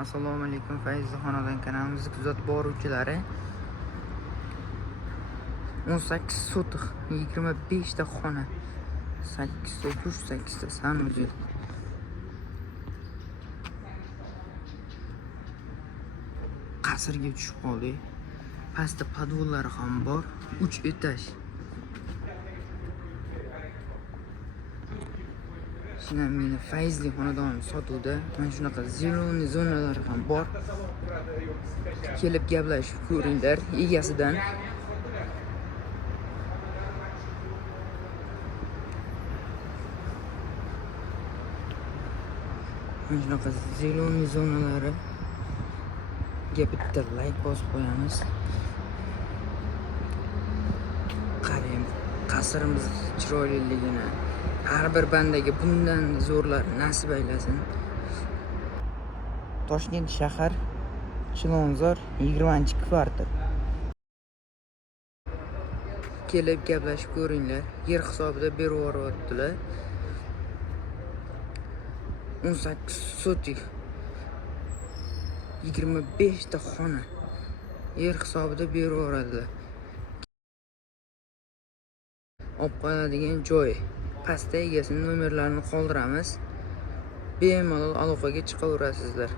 Assalomu alaykum Fayzli xonadon kanalimizni kuzatib boruvchilari. 18 sotix, 25 ta xona, 8 ta dush, 8 ta samolyot. Qasrga tushib qoldik. Pastda podvollari ham bor, 3 etaj. Shuna meni Fayzli xonadon sotuvda. Mana shunaqa zeleniy zonalari ham bor. Kelib gaplashib ko'ringlar egasidan. Mana shunaqa zeleniy zonalari. Bitta like bosib qo'yamiz. Qarang, qasrimiz chiroyliligini. Har bir bandaga bundan zo'rlar nasib aylasin. Toshkent shahar, Chilonzor 20-kvartal. Kelib gaplashib ko'ringlar. Yer hisobida berib yuboryaptilar. 18 sotik, 25 ta xona. Yer hisobida berib yuboradilar. Olib qo'yadigan joy. Pastda egasining nomerlarini qoldiramiz. Bemalol aloqaga chiqaverasizlar.